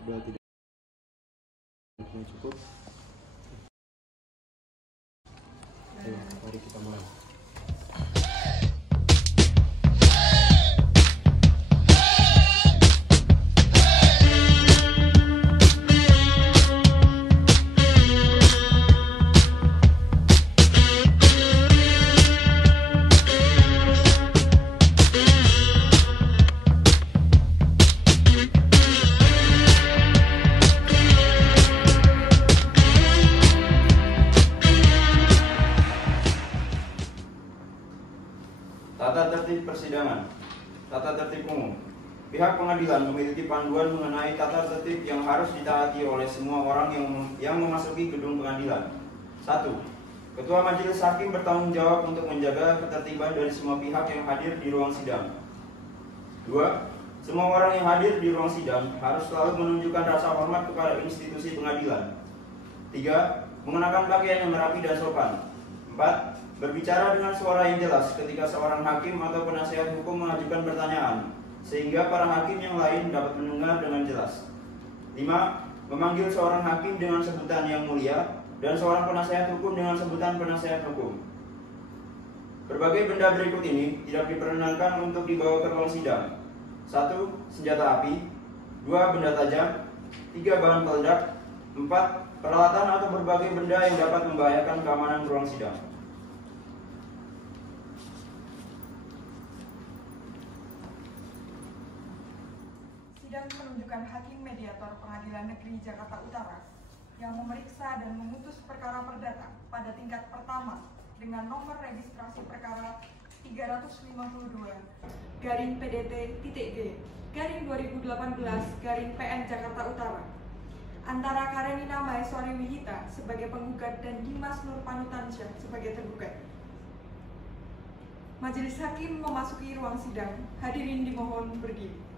Sudah tidak cukup. Ayo, mari kita mulai. Tata tertib persidangan. Tata tertib umum. Pihak pengadilan memiliki panduan mengenai tata tertib yang harus ditaati oleh semua orang yang memasuki gedung pengadilan. 1. Ketua Majelis Hakim bertanggung jawab untuk menjaga ketertiban dari semua pihak yang hadir di ruang sidang. 2. Semua orang yang hadir di ruang sidang harus selalu menunjukkan rasa hormat kepada institusi pengadilan. 3. Mengenakan pakaian yang rapi dan sopan. 4. Berbicara dengan suara yang jelas ketika seorang hakim atau penasihat hukum mengajukan pertanyaan, sehingga para hakim yang lain dapat mendengar dengan jelas. 5. Memanggil seorang hakim dengan sebutan yang mulia dan seorang penasihat hukum dengan sebutan penasihat hukum. Berbagai benda berikut ini tidak diperkenankan untuk dibawa ke ruang sidang. 1. Senjata api. 2. Benda tajam. 3. Bahan peledak. 4. Peralatan atau berbagai benda yang dapat membahayakan keamanan ruang sidang. Sidang penunjukan Hakim Mediator Pengadilan Negeri Jakarta Utara yang memeriksa dan memutus perkara perdata pada tingkat pertama dengan nomor registrasi perkara 350-PDT-G/2018-PN Jakarta Utara antara Karenina Maheswari Wihita sebagai penggugat dan Dimas Nur Panutansyah sebagai tergugat. Majelis Hakim memasuki ruang sidang. Hadirin dimohon berdiri.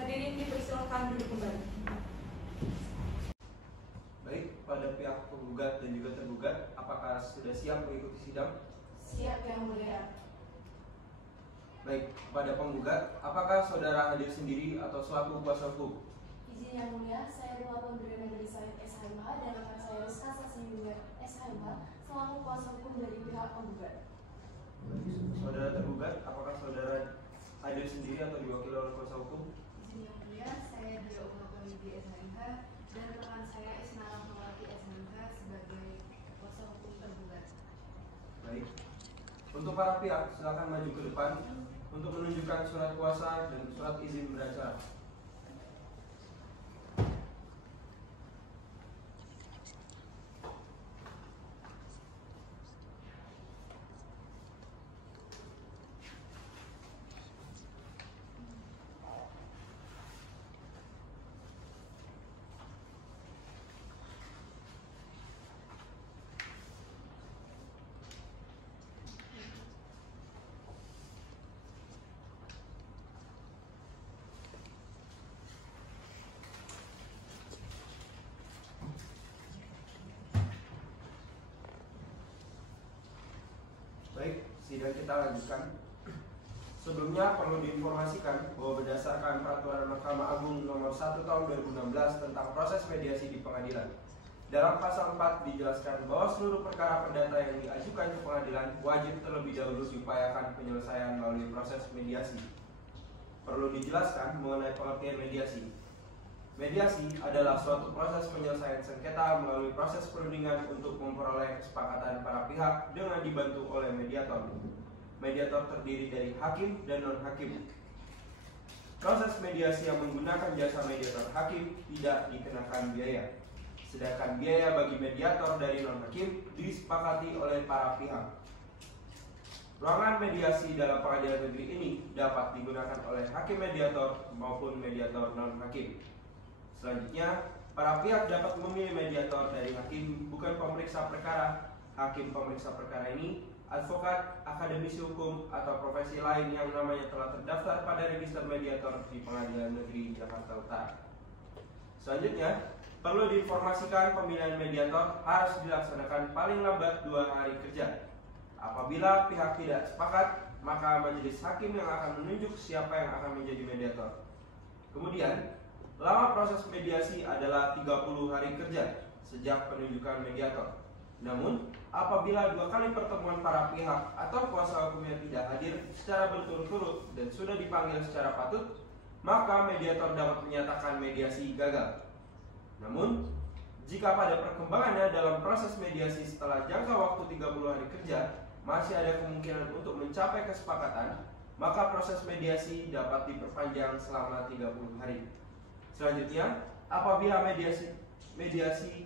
Hadirin dipersilakan duduk kembali. Baik, pada pihak penggugat dan juga tergugat, apakah sudah siap mengikuti sidang? Siap, Yang Mulia. Baik, pada penggugat, apakah saudara hadir sendiri atau selaku kuasa hukum? Izin Yang Mulia, saya adalah Pemberi Negeri Said SHMH dan akan saya uruskan saksi dengan SHMH selaku kuasa hukum dari pihak penggugat. Saudara tergugat, apakah saudara hadir sendiri atau diwakili oleh kuasa hukum? Izin Yang Mulia, saya Dia Umato di SHMH dan rekan saya Isna Rahmawati SHMH sebagai kuasa hukum tergugat. Baik, untuk para pihak silakan maju ke depan untuk menunjukkan surat kuasa dan surat izin beracara. Baik, sidang kita lanjutkan. Sebelumnya perlu diinformasikan bahwa berdasarkan Peraturan Mahkamah Agung Nomor 1 Tahun 2016 tentang proses mediasi di pengadilan, dalam pasal 4 dijelaskan bahwa seluruh perkara perdata yang diajukan ke pengadilan wajib terlebih dahulu diupayakan penyelesaian melalui proses mediasi. Perlu dijelaskan mengenai pengertian mediasi. Mediasi adalah suatu proses penyelesaian sengketa melalui proses perundingan untuk memperoleh kesepakatan para pihak dengan dibantu oleh mediator. Mediator terdiri dari hakim dan non-hakim. Proses mediasi yang menggunakan jasa mediator hakim tidak dikenakan biaya, sedangkan biaya bagi mediator dari non-hakim disepakati oleh para pihak. Ruangan mediasi dalam pengadilan negeri ini dapat digunakan oleh hakim mediator maupun mediator non-hakim. Selanjutnya, para pihak dapat memilih mediator dari hakim bukan pemeriksa perkara hakim pemeriksa perkara ini, advokat, akademisi hukum, atau profesi lain yang namanya telah terdaftar pada register mediator di Pengadilan Negeri Jakarta Utara. Selanjutnya, perlu diinformasikan pemilihan mediator harus dilaksanakan paling lambat 2 hari kerja. Apabila pihak tidak sepakat, maka majelis hakim yang akan menunjuk siapa yang akan menjadi mediator. Kemudian, lama proses mediasi adalah 30 hari kerja sejak penunjukan mediator. Namun, apabila 2 kali pertemuan para pihak atau kuasa hukumnya tidak hadir secara berturut-turut dan sudah dipanggil secara patut, maka mediator dapat menyatakan mediasi gagal. Namun, jika pada perkembangannya dalam proses mediasi setelah jangka waktu 30 hari kerja masih ada kemungkinan untuk mencapai kesepakatan, maka proses mediasi dapat diperpanjang selama 30 hari. Selanjutnya, apabila mediasi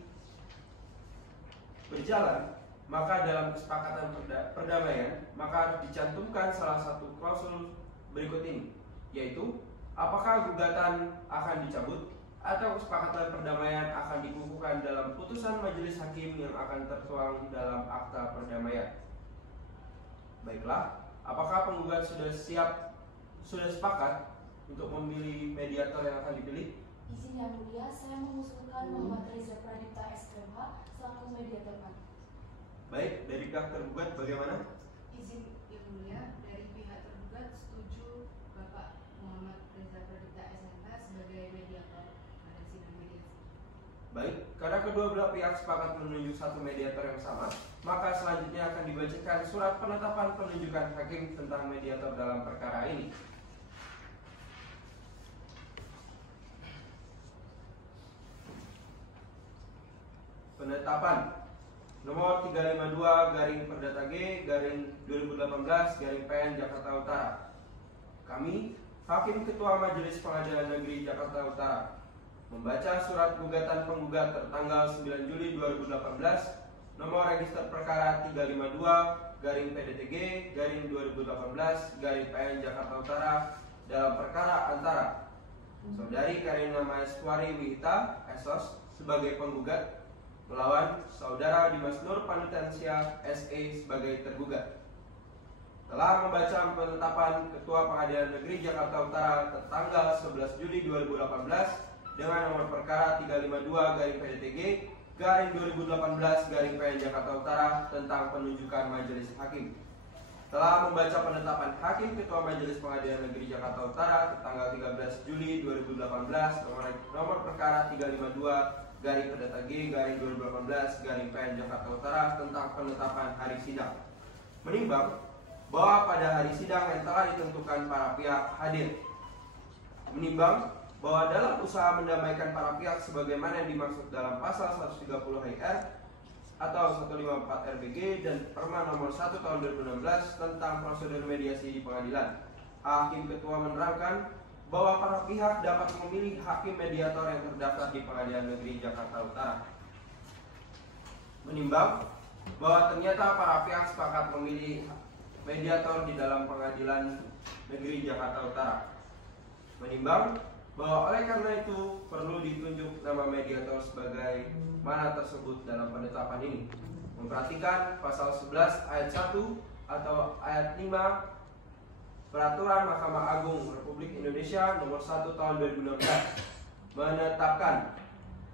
berjalan, maka dalam kesepakatan perdamaian maka dicantumkan salah satu klausul berikut ini, yaitu apakah gugatan akan dicabut atau kesepakatan perdamaian akan dikukuhkan dalam putusan majelis hakim yang akan tertuang dalam akta perdamaian. Baiklah, apakah penggugat sudah sepakat untuk memilih mediator yang akan dipilih? Izin yang mulia, saya mengusulkan Muhammad Reza Pradipta SPMH selaku mediator kami. Baik, dari pihak tergugat bagaimana? Izin yang mulia, dari pihak tergugat setuju Bapak Muhammad Reza Pradipta SMH sebagai mediator pada sidang mediasi. Baik, karena kedua belah pihak sepakat menunjuk satu mediator yang sama, maka selanjutnya akan dibacakan surat penetapan penunjukan hakim tentang mediator dalam perkara ini. Penetapan nomor 352/Perdata G/2018/PN Jakarta Utara. Kami, Hakim Ketua Majelis Pengadilan Negeri Jakarta Utara, membaca surat gugatan penggugat tertanggal 9 Juli 2018 nomor register perkara 352/PDTG/2018/PN Jakarta Utara dalam perkara antara Saudari Karina Maeswari Wihita SOS sebagai penggugat melawan Saudara Dimas Nur Panutansia SE sebagai tergugat. Telah membaca penetapan Ketua Pengadilan Negeri Jakarta Utara tertanggal 11 Juli 2018 dengan nomor perkara 352/PDTG/2018/PN Jakarta Utara tentang penunjukan majelis hakim. Telah membaca penetapan Hakim Ketua Majelis Pengadilan Negeri Jakarta Utara tanggal 13 Juli 2018 nomor perkara 352/Perdata G/2018/PN Jakarta Utara tentang penetapan hari sidang. Menimbang bahwa pada hari sidang yang telah ditentukan para pihak hadir. Menimbang bahwa dalam usaha mendamaikan para pihak sebagaimana yang dimaksud dalam pasal 130 HIR atau 154 RBG dan Perma nomor 1 tahun 2016 tentang prosedur mediasi di pengadilan, Hakim Ketua menerangkan bahwa para pihak dapat memilih hakim mediator yang terdaftar di Pengadilan Negeri Jakarta Utara. Menimbang bahwa ternyata para pihak sepakat memilih mediator di dalam Pengadilan Negeri Jakarta Utara. Menimbang bahwa oleh karena itu perlu ditunjuk nama mediator sebagai mana tersebut dalam penetapan ini. Memperhatikan pasal 11 ayat 1 atau ayat 5 Peraturan Mahkamah Agung Republik Indonesia nomor 1 tahun 2016 menetapkan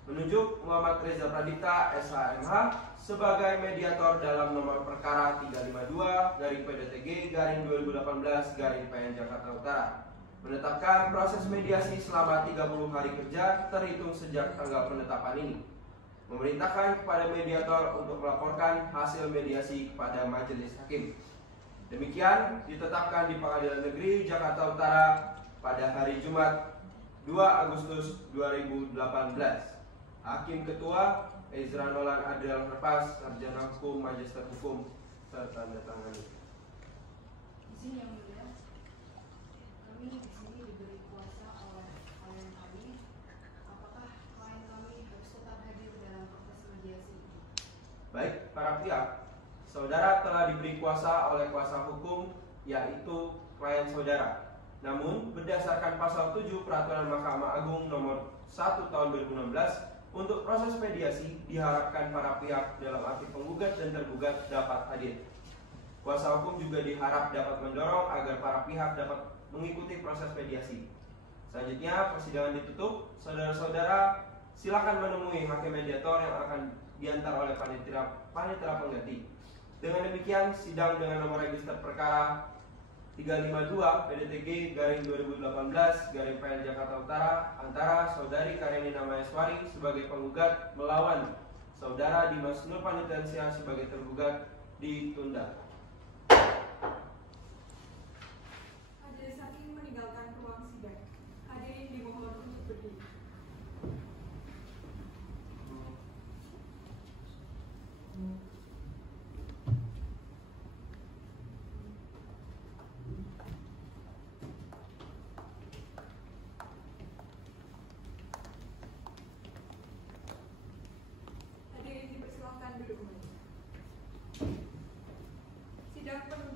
menunjuk Muhammad Reza Pradipta SHMH sebagai mediator dalam nomor perkara 352/PDTG/2018/PN Jakarta Utara. Menetapkan proses mediasi selama 30 hari kerja terhitung sejak tanggal penetapan ini. Memerintahkan kepada mediator untuk melaporkan hasil mediasi kepada majelis hakim. Demikian ditetapkan di Pengadilan Negeri Jakarta Utara pada hari Jumat 2 Agustus 2018. Hakim Ketua Ezra Nolan Adrian Herpas, Sarjana Hukum, Magister Hukum, tertanda tangani. Izin yang mulia, kami di sini diberi kuasa oleh klien kami. Apakah klien kami harus tetap hadir dalam proses mediasi ini? Baik, para pihak, saudara telah diberi kuasa oleh kuasa hukum, yaitu klien saudara. Namun, berdasarkan pasal 7 Peraturan Mahkamah Agung nomor 1 tahun 2016 Untuk proses mediasi, diharapkan para pihak dalam arti penggugat dan tergugat dapat hadir. Kuasa hukum juga diharap dapat mendorong agar para pihak dapat mengikuti proses mediasi. Selanjutnya, persidangan ditutup. Saudara-saudara, silakan menemui hakim mediator yang akan diantar oleh panitera pengganti. Dengan demikian, sidang dengan nomor register perkara 352 PDTG garing 2018 garing PN Jakarta Utara antara Saudari Karenina Maheswari sebagai penggugat melawan Saudara Dimas Nurpanitensia sebagai tergugat ditunda. Majelis Hakim meninggalkan ruang sidang. Hadirin dimohon untuk berdiri. Hadirin dipersilakan duduk kembali. Sidang penuntut